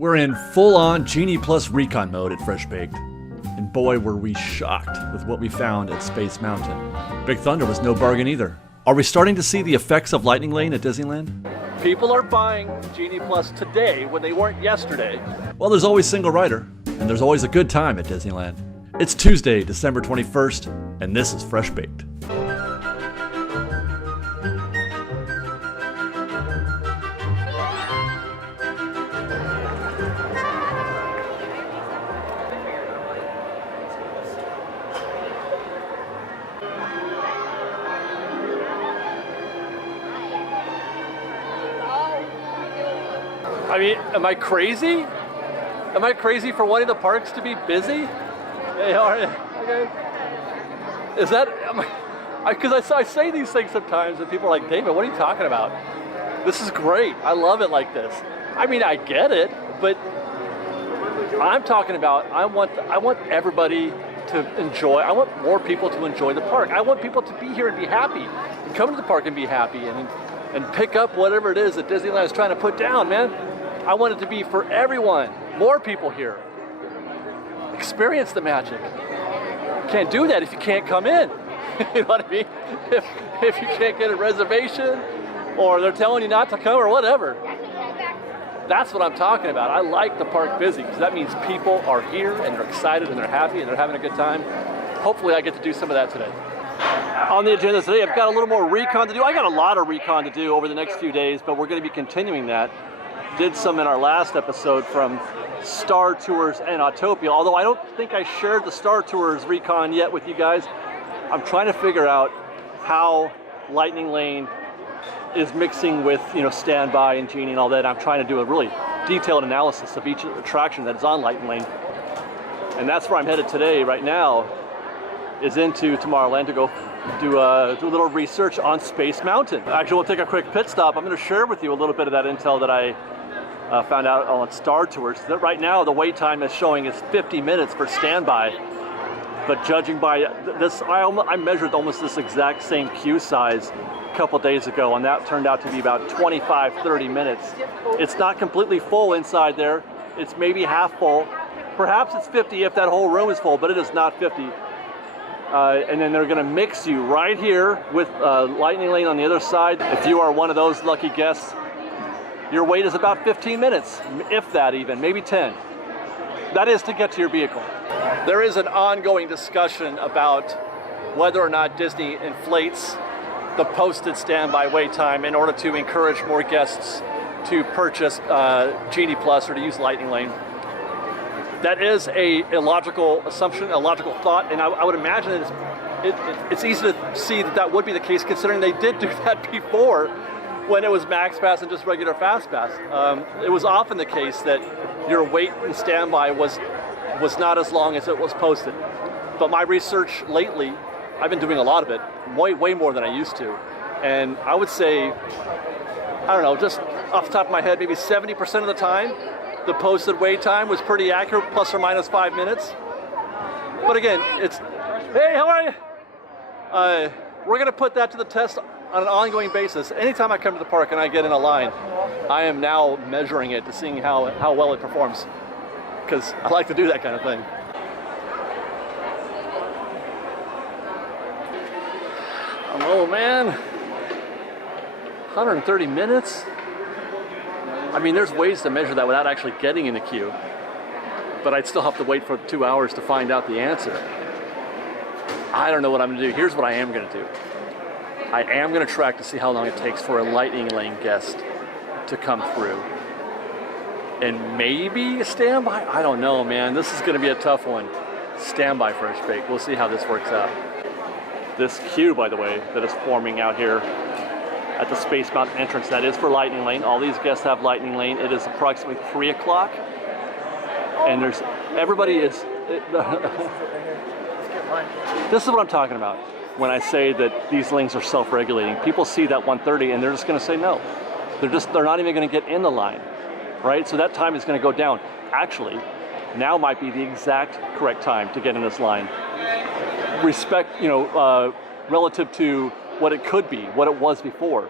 We're in full-on Genie Plus recon mode at Fresh Baked. And boy, were we shocked with what we found at Space Mountain. Big Thunder was no bargain either. Are we starting to see the effects of Lightning Lane at Disneyland? People are buying Genie Plus today when they weren't yesterday. Well, there's always single rider, and there's always a good time at Disneyland. It's Tuesday, December 21st, and this is Fresh Baked. I mean, am I crazy? Am I crazy for wanting the parks to be busy? Hey, how are you? Okay. Is that, because I say these things sometimes and people are like, David, what are you talking about? This is great. I love it like this. I mean, I get it, but I'm talking about, I want everybody to enjoy, I want more people to enjoy the park. I want people to be here and be happy, and come to the park and be happy, and pick up whatever it is that Disneyland is trying to put down, man. I want it to be for everyone. More people here. Experience the magic. Can't do that if you can't come in. You know what I mean? If you can't get a reservation, or they're telling you not to come, or whatever. That's what I'm talking about. I like the park busy, because that means people are here, and they're excited, and they're happy, and they're having a good time. Hopefully I get to do some of that today. On the agenda today, I've got a little more recon to do. I got a lot of recon to do over the next few days, but we're going to be continuing that. Did some in our last episode from Star Tours and Autopia, although I don't think I shared the Star Tours recon yet with you guys. I'm trying to figure out how Lightning Lane is mixing with, Standby and Genie and all that. I'm trying to do a really detailed analysis of each attraction that is on Lightning Lane. And that's where I'm headed today, right now, is into Tomorrowland to go do a little research on Space Mountain. Actually, we'll take a quick pit stop. I'm going to share with you a little bit of that intel that I found out on Star Tours. That right now the wait time is showing is 50 minutes for standby, but judging by this, I measured almost this exact same queue size a couple days ago, and that turned out to be about 25-30 minutes. It's not completely full inside there. It's maybe half full. Perhaps it's 50 if that whole room is full, but it is not 50. And then they're going to mix you right here with Lightning Lane on the other side. If you are one of those lucky guests, your wait is about 15 minutes, if that even, maybe 10. That is to get to your vehicle. There is an ongoing discussion about whether or not Disney inflates the posted standby wait time in order to encourage more guests to purchase Genie Plus or to use Lightning Lane. That is a logical assumption, a logical thought, and I would imagine it's easy to see that would be the case, considering they did do that before when it was Max Pass and just regular Fast Pass. It was often the case that your wait and standby was not as long as it was posted. But my research lately, I've been doing a lot of it, way more than I used to, and I would say, I don't know, just off the top of my head, maybe 70% of the time, the posted wait time was pretty accurate, plus or minus 5 minutes. But again, hey, how are you? We're gonna put that to the test on an ongoing basis. Anytime I come to the park and I get in a line, I am now measuring it to seeing how well it performs, because I like to do that kind of thing. Oh man, 130 minutes? I mean, there's ways to measure that without actually getting in the queue, but I'd still have to wait for 2 hours to find out the answer. I don't know what I'm gonna do. Here's what I am gonna do. I am gonna track to see how long it takes for a Lightning Lane guest to come through. And maybe a standby? I don't know, man. This is gonna be a tough one. Standby Fresh Bake. We'll see how this works out. This queue, by the way, that is forming out here at the Space Mountain entrance, that is for Lightning Lane. All these guests have Lightning Lane. It is approximately 3 o'clock, and everybody is. This is what I'm talking about when I say that these lanes are self-regulating. People see that 1:30 and they're just going to say no. They're not even going to get in the line, right? So that time is going to go down. Actually, now might be the exact correct time to get in this line. Relative to what it could be, what it was before.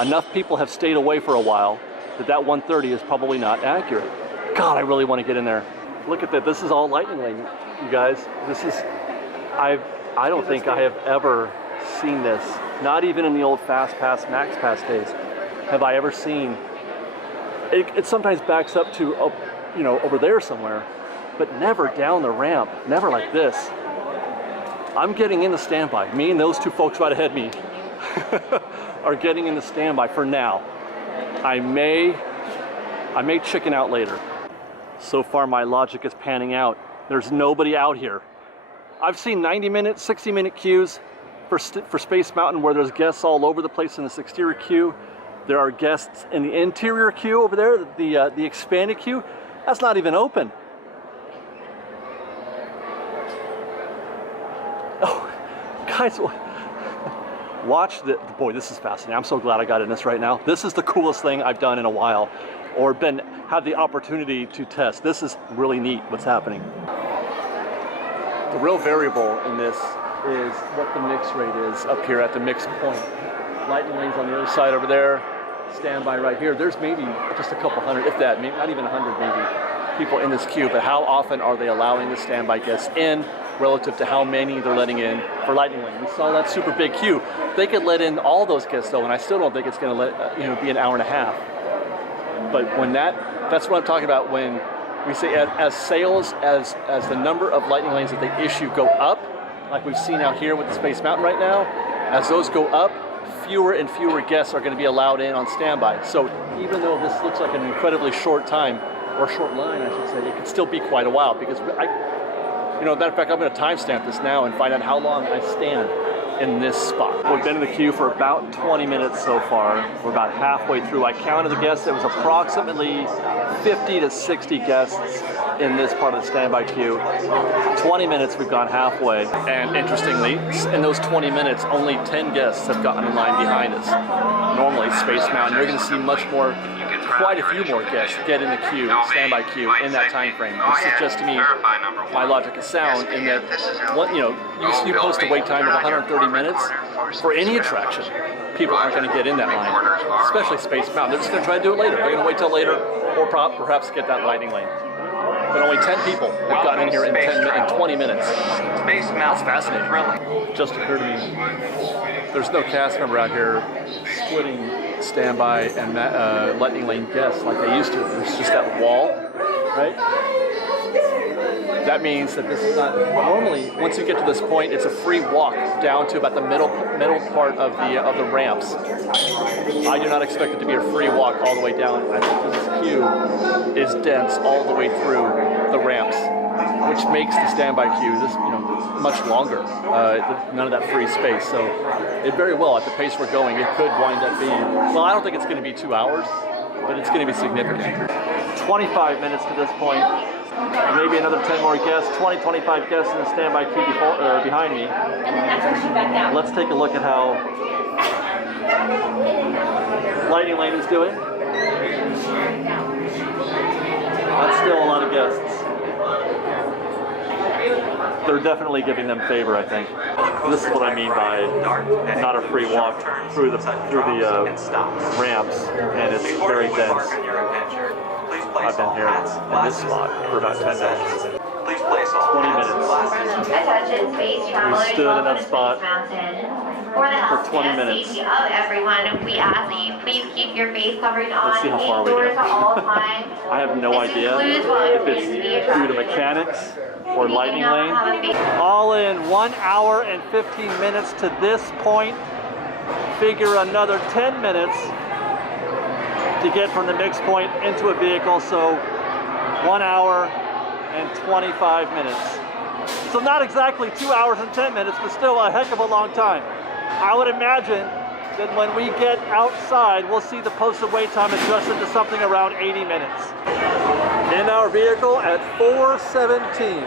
Enough people have stayed away for a while that 130 is probably not accurate. God, I really want to get in there. Look at that. This is all Lightning Lane, you guys. This is, I don't think I have ever seen this. Not even in the old Fast Pass, Max Pass days have I ever seen. It sometimes backs up to, you know, over there somewhere, but never down the ramp, never like this. I'm getting in the standby. Me and those two folks right ahead of me are getting in the standby for now. I may chicken out later. So far my logic is panning out. There's nobody out here. I've seen 90-minute, 60-minute queues for Space Mountain where there's guests all over the place in this exterior queue. There are guests in the interior queue over there, the expanded queue. That's not even open. Oh, guys, watch the, boy, this is fascinating. I'm so glad I got in this right now. This is the coolest thing I've done in a while, or had the opportunity to test. This is really neat what's happening. The real variable in this is what the mix rate is up here at the mix point. Lightning Lane's on the other side over there, standby right here. There's maybe just a couple hundred, if that, maybe not even 100 maybe, people in this queue, but how often are they allowing the standby guests in relative to how many they're letting in for Lightning Lane? We saw that super big queue. They could let in all those guests though, and I still don't think it's gonna be an hour and a half. But when that's what I'm talking about when we say as sales, as the number of Lightning Lanes that they issue go up, like we've seen out here with the Space Mountain right now, as those go up, fewer and fewer guests are going to be allowed in on standby. So even though this looks like an incredibly short time, or short line I should say, it could still be quite a while because matter of fact, I'm going to timestamp this now and find out how long I stand in this spot. We've been in the queue for about 20 minutes so far. We're about halfway through. I counted the guests. There was approximately 50 to 60 guests in this part of the standby queue. 20 minutes, we've gone halfway. And interestingly, in those 20 minutes, only 10 guests have gotten in line behind us. Normally, Space Mountain, you're going to see much more, quite a few more guests get in the queue, standby queue, in that time frame. This suggests to me my logic is sound in that you post a wait time of 130 minutes for any attraction. People aren't going to get in that line, especially Space Mountain. They're just going to try to do it later. They're going to wait till later, or perhaps get that Lightning Lane. But only 10 people have gotten in here in 20 minutes. That's fascinating. Really? Just occurred to me, there's no cast member out here splitting standby and Lightning Lane guests like they used to. There's just that wall, right? That means that this is not, normally, once you get to this point, it's a free walk down to about the middle part of the ramps. I do not expect it to be a free walk all the way down. I think this queue is dense all the way through the ramps, which makes the standby queue much longer. None of that free space. So it very well, at the pace we're going, it could wind up being, well, I don't think it's going to be 2 hours, but it's going to be significant. 25 minutes to this point. Maybe another 10 more guests, 20, 25 guests in the standby queue behind me. Let's take a look at how Lightning Lane is doing. That's still a lot of guests. They're definitely giving them favor, I think. This is what I mean by not a free walk through the ramps, and it's very dense. I've been here in this spot for about 10 minutes. 20 minutes. We stood in that spot for 20 minutes. Of everyone, we ask that you please keep your face coverings on. Let's see how far we get. I have no idea if it's due to mechanics or Lightning Lane. All in 1 hour and 15 minutes to this point. Figure another 10 minutes to get from the mix point into a vehicle, so 1 hour and 25 minutes. So not exactly 2 hours and 10 minutes, but still a heck of a long time. I would imagine that when we get outside, we'll see the posted wait time adjusted to something around 80 minutes. In our vehicle at 4:17.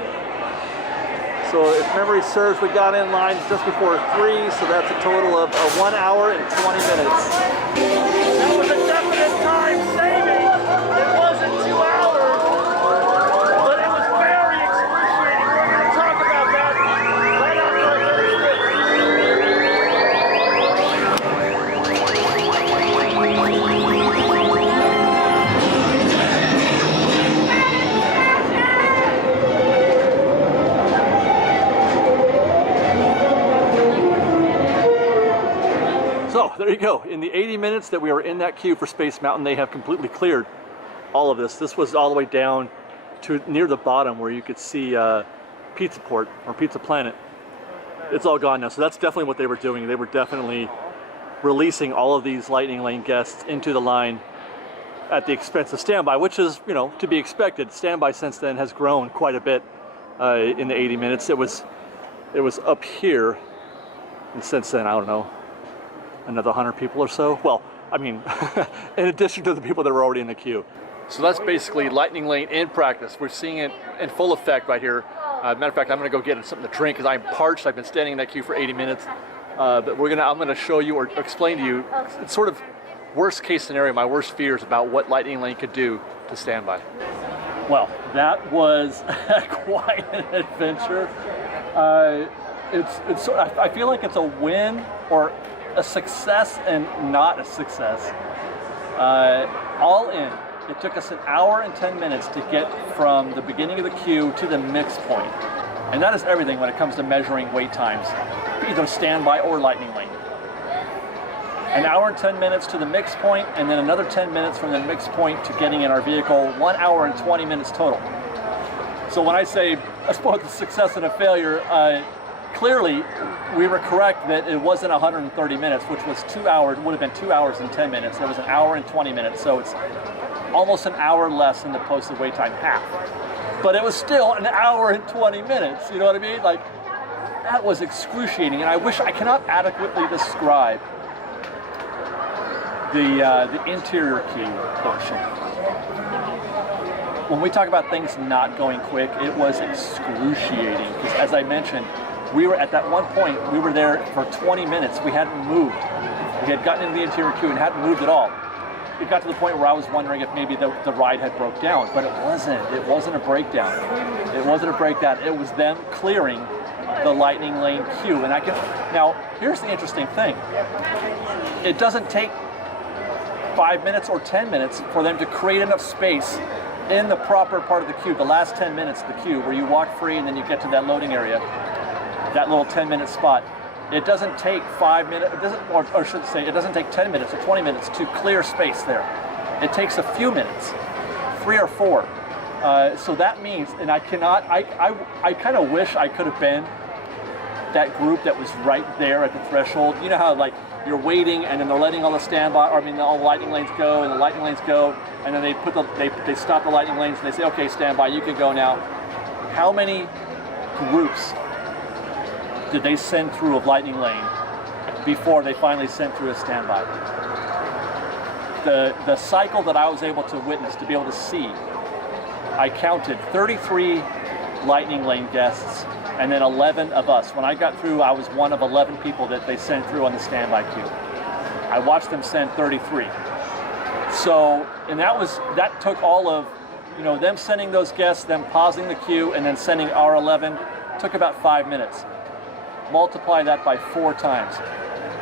So if memory serves, we got in line just before 3, so that's a total of 1 hour and 20 minutes. That was a definite time saving. It wasn't 2 hours, but it was very excruciating. We're going to talk about that right after I finish this. you go. In the 80 minutes that we were in that queue for Space Mountain, they have completely cleared all of this. This was all the way down to near the bottom where you could see Pizza Port or Pizza Planet. It's all gone now. So that's definitely what they were doing. They were definitely releasing all of these Lightning Lane guests into the line at the expense of standby, which is, you know, to be expected. Standby since then has grown quite a bit in the 80 minutes. It was up here, and since then, I don't know, another 100 people or so. Well, I mean, in addition to the people that were already in the queue. So that's basically Lightning Lane in practice. We're seeing it in full effect right here. Matter of fact, I'm gonna go get something to drink because I'm parched. I've been standing in that queue for 80 minutes. But I'm gonna show you or explain to you, it's sort of worst case scenario, my worst fears about what Lightning Lane could do to standby. Well, that was quite an adventure. I feel like it's a win or a success and not a success. All in, it took us 1 hour and 10 minutes to get from the beginning of the queue to the mix point. And that is everything when it comes to measuring wait times, either standby or Lightning Lane. 1 hour and 10 minutes to the mix point, and then another 10 minutes from the mix point to getting in our vehicle, 1 hour and 20 minutes total. So when I say both a success and a failure, clearly we were correct that it wasn't 130 minutes, which was 2 hours, would have been 2 hours and 10 minutes. It was 1 hour and 20 minutes, so it's almost an hour less than the posted wait time, half. But it was still 1 hour and 20 minutes, you know what I mean? Like, that was excruciating, and I cannot adequately describe the interior queue portion. When we talk about things not going quick, it was excruciating, because as I mentioned, we were at that one point, we were there for 20 minutes, we hadn't moved. We had gotten into the interior queue and hadn't moved at all. It got to the point where I was wondering if maybe the ride had broke down, but it wasn't a breakdown. It wasn't a breakdown, it was them clearing the Lightning Lane queue. And now, here's the interesting thing. It doesn't take 5 minutes or 10 minutes for them to create enough space in the proper part of the queue, the last 10 minutes of the queue, where you walk free and then you get to that loading area, that little 10-minute spot. It doesn't take 5 minutes, or I should say, it doesn't take 10 minutes or 20 minutes to clear space there. It takes a few minutes, 3 or 4. So that means, and I kind of wish I could have been that group that was right there at the threshold. You know how, like, you're waiting and then they're letting all the standby, all the Lightning Lanes go, and the Lightning Lanes go, and then they stop the Lightning Lanes and they say, okay, standby, you can go now. How many groups did they send through of Lightning Lane before they finally sent through a standby? The cycle that I was able to witness, to be able to see, I counted 33 Lightning Lane guests and then 11 of us. When I got through, I was one of 11 people that they sent through on the standby queue. I watched them send 33. So, and that took all of, them sending those guests, them pausing the queue, and then sending our 11, took about 5 minutes. Multiply that by 4 times.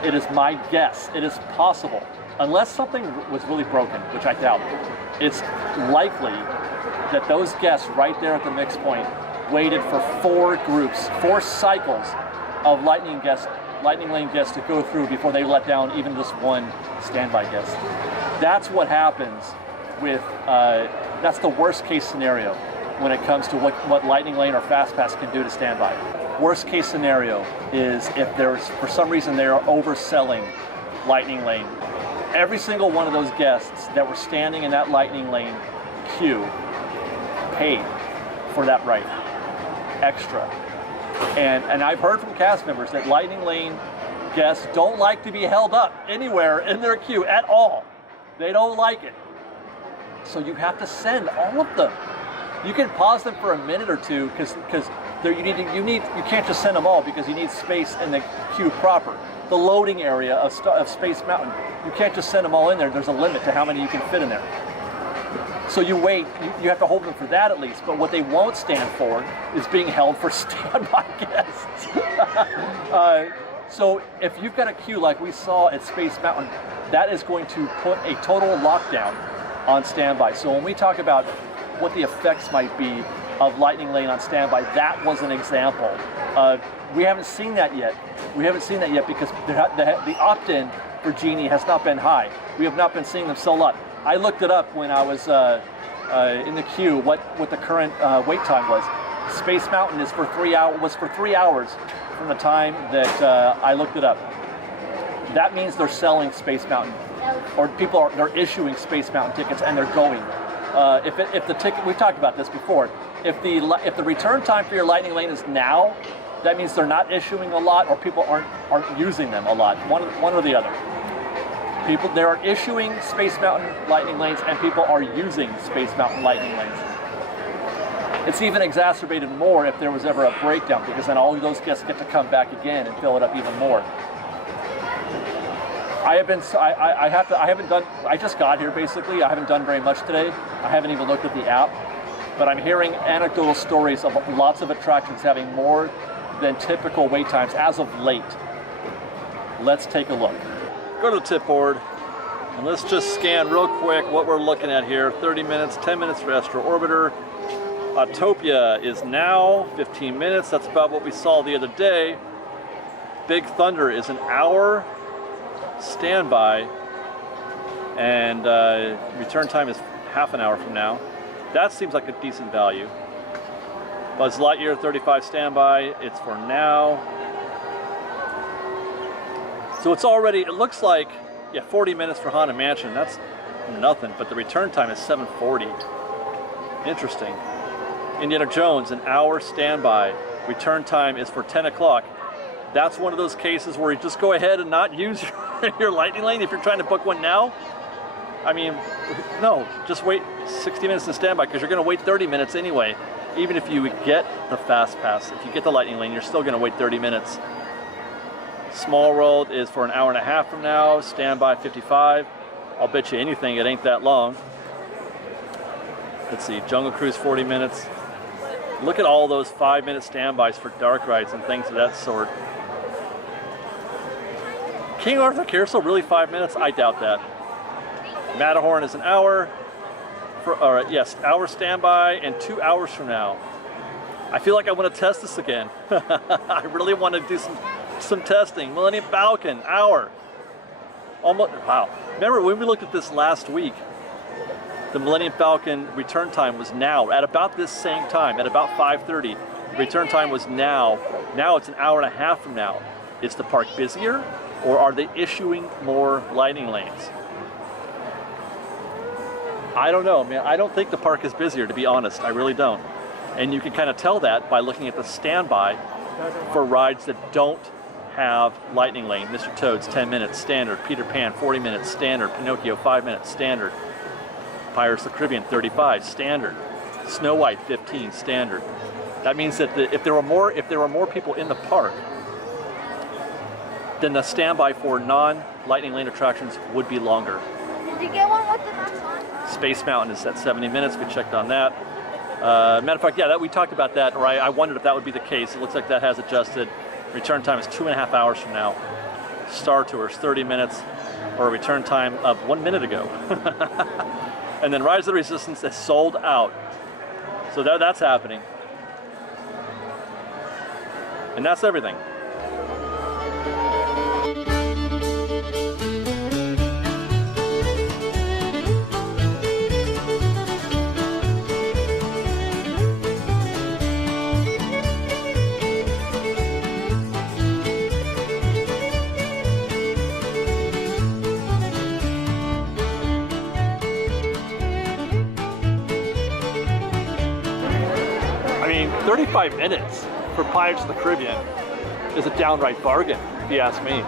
It is my guess, it is possible, unless something was really broken, which I doubt, it's likely that those guests right there at the mix point waited for 4 groups, 4 cycles of Lightning Lane guests to go through before they let down even this one standby guest. That's what happens with, that's the worst case scenario when it comes to what Lightning Lane or FastPass can do to standby. Worst case scenario is if for some reason they are overselling Lightning Lane. Every single one of those guests that were standing in that Lightning Lane queue paid for that right, extra. And I've heard from cast members that Lightning Lane guests don't like to be held up anywhere in their queue at all. They don't like it. So you have to send all of them. You can pause them for a minute or two because you can't just send them all because you need space in the queue proper. The loading area of Space Mountain, you can't just send them all in there. There's a limit to how many you can fit in there. So you wait, you have to hold them for that at least, but what they won't stand for is being held for standby guests. So if you've got a queue like we saw at Space Mountain, that is going to put a total lockdown on standby. So when we talk about what the effects might be of Lightning Lane on standby. That was an example. We haven't seen that yet. We haven't seen that yet because the opt-in for Genie has not been high. We have not been seeing them sell up. I looked it up when I was in the queue, what the current wait time was. Space Mountain is for 3 hours from the time that I looked it up. That means they're selling Space Mountain, or they're issuing Space Mountain tickets and they're going. If the ticket, we've talked about this before. If the return time for your Lightning Lane is now, that means they're not issuing a lot, or people aren't using them a lot. One or the other. They are issuing Space Mountain Lightning Lanes, and people are using Space Mountain Lightning Lanes. It's even exacerbated more if there was ever a breakdown, because then all of those guests get to come back again and fill it up even more. I just got here basically. I haven't done very much today. I haven't even looked at the app, but I'm hearing anecdotal stories of lots of attractions having more than typical wait times as of late. Let's take a look. Go to the tip board and let's just scan real quick what we're looking at here. 30 minutes, 10 minutes for Astro Orbiter. Autopia is now 15 minutes. That's about what we saw the other day. Big Thunder is an hour standby, and return time is half an hour from now. That seems like a decent value. Buzz Lightyear 35 standby, it's for now. So it's already, it looks like, yeah, 40 minutes for Haunted Mansion. That's nothing, but the return time is 7:40. Interesting. Indiana Jones, an hour standby. Return time is for 10 o'clock. That's one of those cases where you just go ahead and not use your Lightning Lane if you're trying to book one now. I mean, no, just wait 60 minutes in standby, because you're going to wait 30 minutes anyway. Even if you get the Fast Pass, if you get the Lightning Lane, you're still going to wait 30 minutes. Small World is for an hour and a half from now, standby 55. I'll bet you anything it ain't that long. Let's see, Jungle Cruise 40 minutes. Look at all those 5-minute standbys for dark rides and things of that sort. King Arthur Carousel, really 5 minutes? I doubt that. Matterhorn is an hour. Yes, hour standby and 2 hours from now. I feel like I want to test this again. I really want to do some testing. Millennium Falcon, hour. Almost, wow. Remember when we looked at this last week, the Millennium Falcon return time was now, at about this same time, at about 5:30. Return time was now. Now it's an hour and a half from now. Is the park busier, or are they issuing more Lightning Lanes? I don't know, man. I don't think the park is busier, to be honest. I really don't. And you can kind of tell that by looking at the standby for rides that don't have Lightning Lane. Mr. Toad's 10 minutes, standard. Peter Pan, 40 minutes, standard. Pinocchio, 5 minutes, standard. Pirates of the Caribbean, 35, standard. Snow White, 15, standard. That means that if there were more people in the park, then the standby for non-Lightning Lane attractions would be longer. Did you get one with the next one? Space Mountain is at 70 minutes. We checked on that. Matter of fact, yeah, we talked about that, or I wondered if that would be the case. It looks like that has adjusted. Return time is 2.5 hours from now. Star Tours, 30 minutes, or a return time of 1 minute ago. And then Rise of the Resistance is sold out. So that's happening. And that's everything. I mean, 35 minutes for Pirates of the Caribbean is a downright bargain, if you ask me.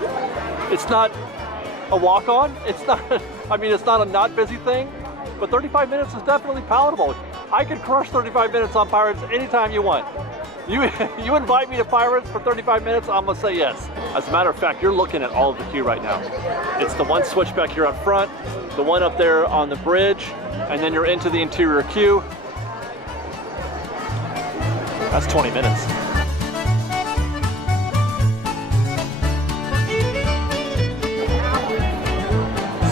It's not a walk-on. It's not, I mean, it's not a not busy thing, but 35 minutes is definitely palatable. I could crush 35 minutes on Pirates anytime you want. You invite me to Pirates for 35 minutes, I'm gonna say yes. As a matter of fact, you're looking at all of the queue right now. It's the one switchback here up front, the one up there on the bridge, and then you're into the interior queue. That's 20 minutes.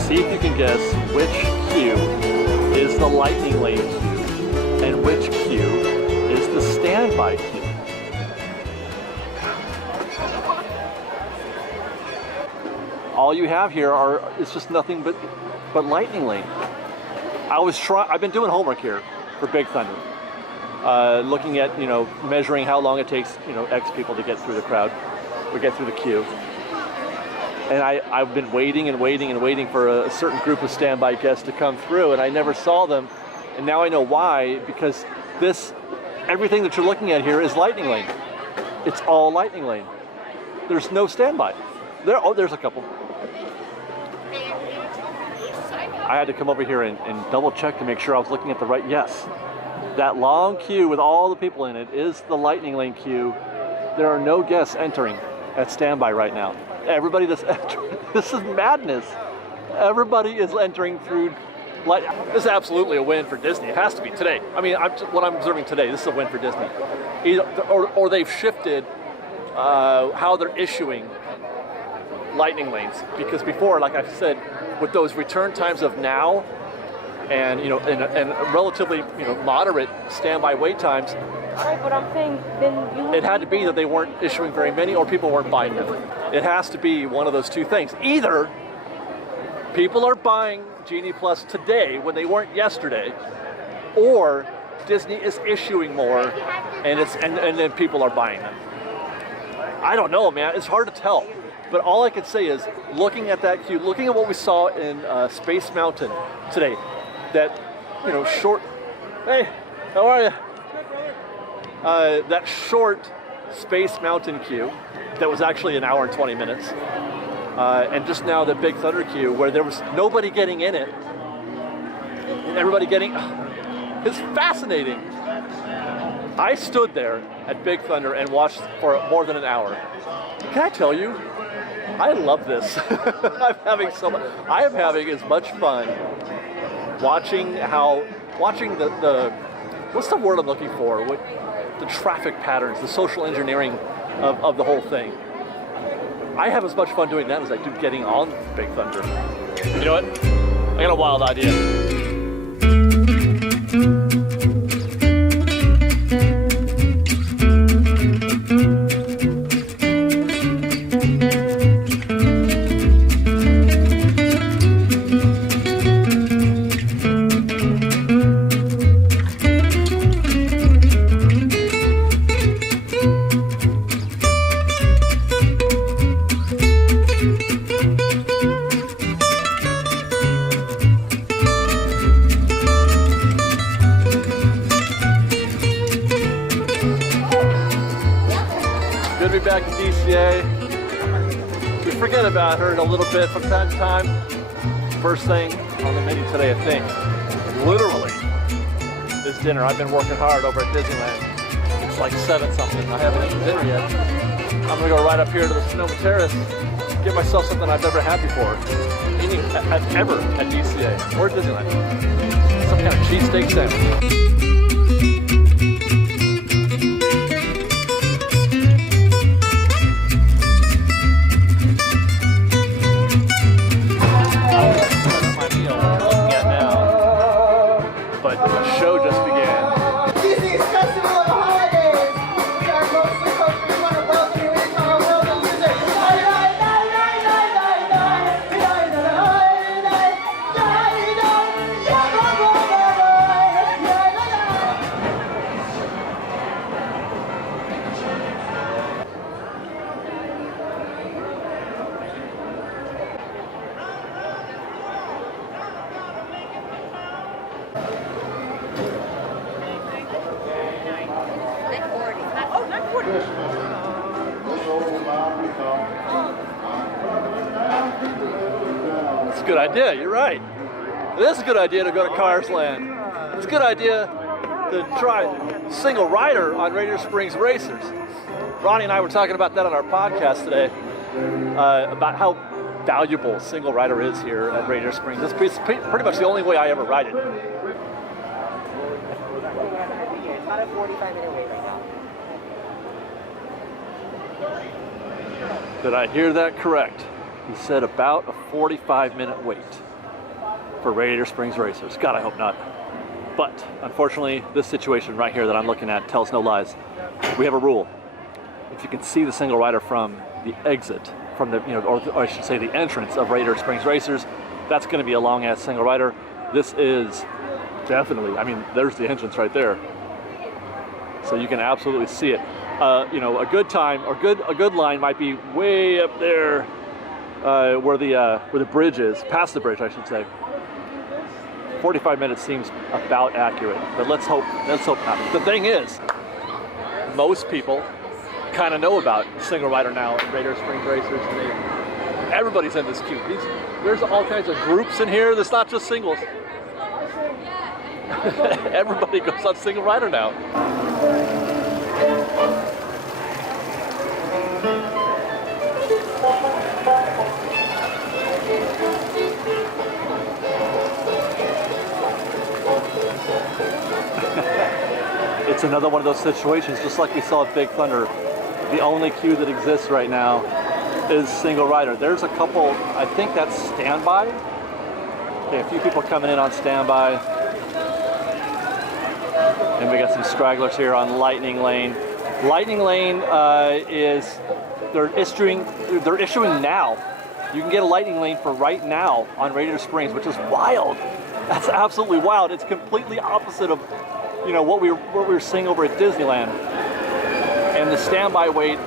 See if you can guess which queue is the Lightning Lane queue and which queue is standby queue. All you have here is just nothing but Lightning Lane. I've been doing homework here for Big Thunder, looking at, measuring how long it takes, X people to get through the crowd, or get through the queue. And I've been waiting and waiting and waiting for a certain group of standby guests to come through, and I never saw them. And now I know why, because everything that you're looking at here is Lightning Lane. It's all Lightning Lane. There's no standby. There's a couple. I had to come over here and double check to make sure I was looking at the right. Yes, that long queue with all the people in it is the Lightning Lane queue. There are no guests entering at standby right now. Everybody that's entering, this is madness. Everybody is entering through. This is absolutely a win for Disney. It has to be today. I mean, what I'm observing today, this is a win for Disney. Or they've shifted how they're issuing Lightning Lanes, because before, like I said, with those return times of now and and relatively moderate standby wait times, right, but I'm saying then it had to be that they weren't issuing very many or people weren't buying them. It has to be one of those two things. Either people are buying Genie Plus today when they weren't yesterday, or Disney is issuing more and then people are buying them. I don't know, man. It's hard to tell. But all I can say is, looking at that queue, looking at what we saw in Space Mountain today, that short. Hey, how are you? That short Space Mountain queue that was actually an hour and 20 minutes, and just now the Big Thunder queue where there was nobody getting in it, and everybody getting. It's fascinating. I stood there at Big Thunder and watched for more than an hour. Can I tell you? I love this. I am having as much fun watching the what's the word I'm looking for? The traffic patterns, the social engineering of the whole thing. I have as much fun doing that as I do getting on Big Thunder. You know what? I got a wild idea. Back in DCA. We forget about her a little bit from time to time. First thing on the menu today, I think, literally, is dinner. I've been working hard over at Disneyland. It's like 7-something. I haven't eaten dinner yet. I'm gonna go right up here to the Sonoma Terrace, get myself something I've never had before, ever at DCA or Disneyland. Some kind of cheesesteak sandwich. That's a good idea, you're right. It is a good idea to go to Cars Land. It's a good idea to try single rider on Radiator Springs Racers. Ronnie and I were talking about that on our podcast today, about how valuable single rider is here at Radiator Springs. It's pretty much the only way I ever ride it. It's not a 45-minute wait right now. Did I hear that correct? He said about a 45-minute wait for Radiator Springs Racers. God, I hope not. But unfortunately, this situation right here that I'm looking at tells no lies. We have a rule. If you can see the single rider from the exit, from the, or I should say the entrance of Radiator Springs Racers, that's going to be a long ass single rider. This is definitely, I mean, there's the entrance right there. So you can absolutely see it. A good time or a good line might be way up there where the bridge is, past the bridge, I should say. 45 minutes seems about accurate, but let's hope not. The thing is, most people kind of know about single rider now in Radiator Springs Racers. Everybody's in this queue. There's all kinds of groups in here. There's not just singles. Everybody goes on single rider now. It's another one of those situations, just like we saw at Big Thunder. The only queue that exists right now is single rider. There's a couple, I think that's standby. Okay, a few people coming in on standby. And we got some stragglers here on Lightning Lane. Lightning Lane they're issuing now. You can get a Lightning Lane for right now on Radiator Springs, which is wild. That's absolutely wild. It's completely opposite of what we were seeing over at Disneyland. And the standby wait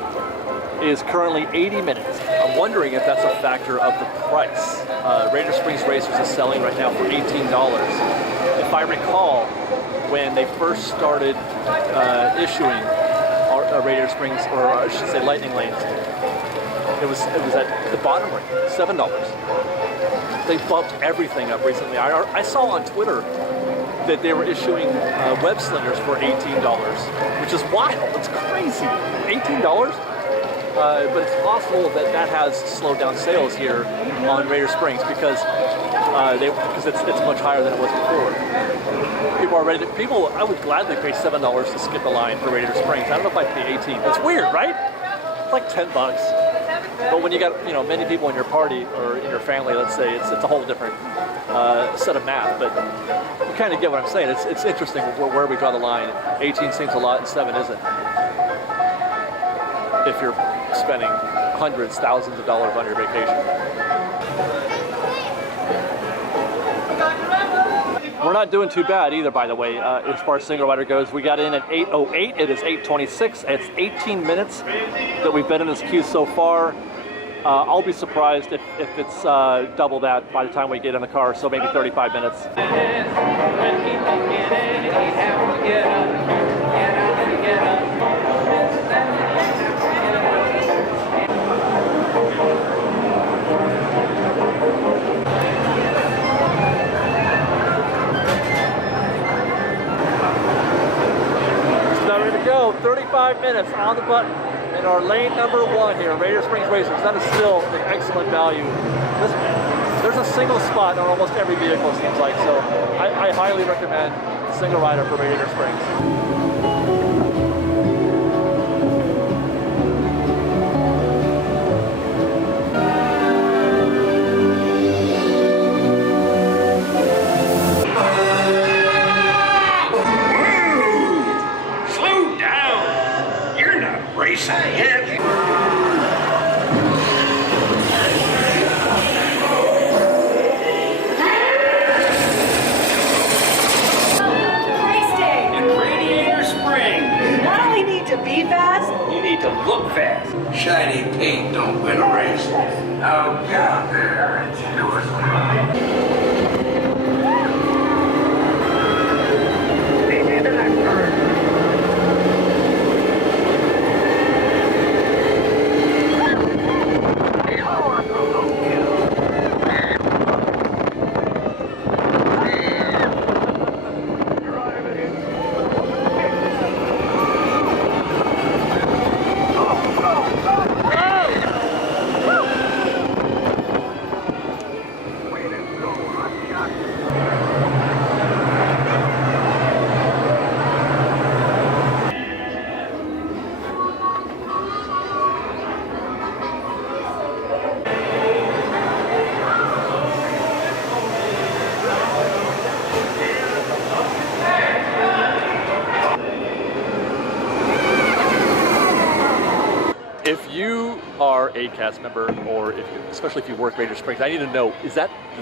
is currently 80 minutes. I'm wondering if that's a factor of the price. Radiator Springs Racers is selling right now for $18. If I recall, when they first started issuing Radiator Springs, or I should say Lightning Lanes, it was at the bottom rate, $7. They bumped everything up recently. I saw on Twitter that they were issuing web slingers for $18, which is wild. It's crazy. $18? But it's possible that has slowed down sales here on Radiator Springs because it's much higher than it was before. People are ready. I would gladly pay $7 to skip a line for Radiator Springs. I don't know if I'd pay $18. It's weird, right? It's like $10. But when you got many people in your party or in your family, let's say, it's a whole different set of math. But you kind of get what I'm saying. It's interesting where we draw the line. 18 seems a lot and 7 isn't. If you're spending hundreds, thousands of dollars on your vacation. We're not doing too bad either, by the way, as far as single rider goes. We got in at 8:08. It is 8:26. It's 18 minutes that we've been in this queue so far. I'll be surprised if it's double that by the time we get in the car, so maybe 35 minutes. Ready to go. 35 minutes on the button in our lane number 1 here, Radiator Springs Racers. That is still an excellent value. There's a single spot on almost every vehicle, it seems like, so I highly recommend single rider for Radiator Springs. Shiny paint don't win a race. Now get out there and do it right. If you are a cast member, or especially if you work Radiator Springs, I need to know, do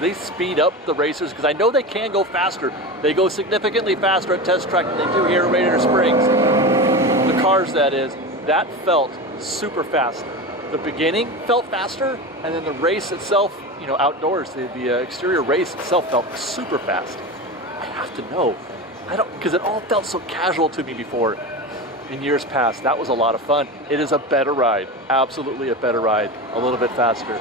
they speed up the racers? Because I know they can go faster. They go significantly faster at test track than they do here at Radiator Springs. The cars, that is, that felt super fast. The beginning felt faster, and then the race itself, you know, outdoors, the exterior race itself felt super fast. I have to know. Because it all felt so casual to me before. In years past, that was a lot of fun. It is a better ride, absolutely a better ride, a little bit faster.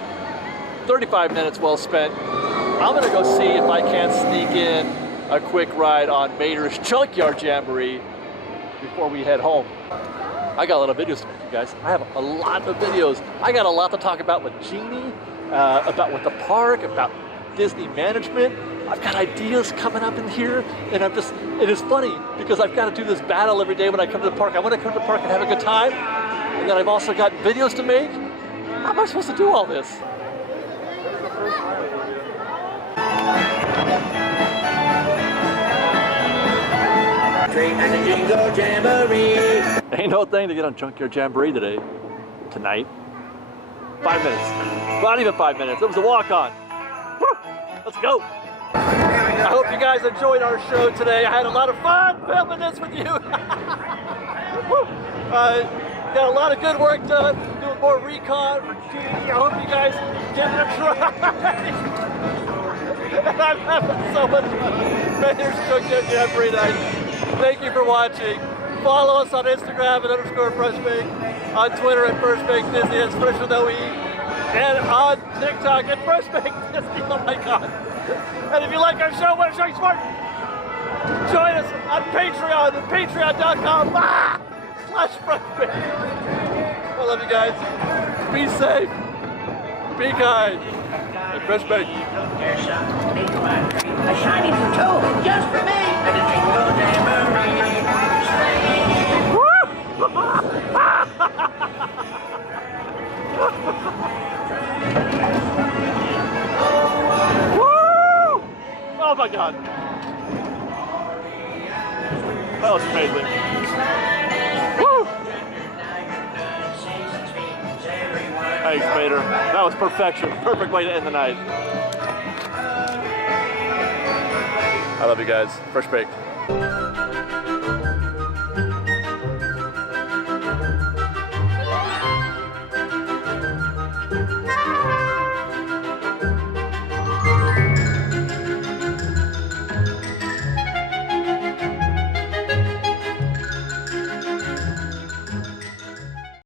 35 minutes well spent. I'm gonna go see if I can sneak in a quick ride on Mater's Junkyard Jamboree before we head home. I got a lot of videos to make, you guys. I have a lot of videos. I got a lot to talk about with Genie, with the park, about Disney management. I've got ideas coming up in here, and it is funny because I've got to do this battle every day when I come to the park. I want to come to the park and have a good time, and then I've also got videos to make. How am I supposed to do all this? Ain't no thing to get on Junkyard Jamboree tonight. 5 minutes, not even 5 minutes. It was a walk-on. Let's go. I hope you guys enjoyed our show today. I had a lot of fun filming this with you. Got a lot of good work done, doing more recon for Genie. I hope you guys give it a try. And I'm having so much fun. Here's Junkyard Jamboree night. Thank you for watching. Follow us on Instagram at _FreshBake, on Twitter at FreshBake Disney, that's Fresh with OE, and on TikTok at FreshBake Disney. Oh my God. And if you like our show, want to show you smart, join us on Patreon at patreon.com/FreshBake. I love you guys. Be safe. Be kind. And FreshBake. A shiny new tool just for me. And a jingle jamboree. Oh my God. That was amazing. Woo! Thanks, Mater. That was perfection. Perfect way to end the night. I love you guys. Fresh baked.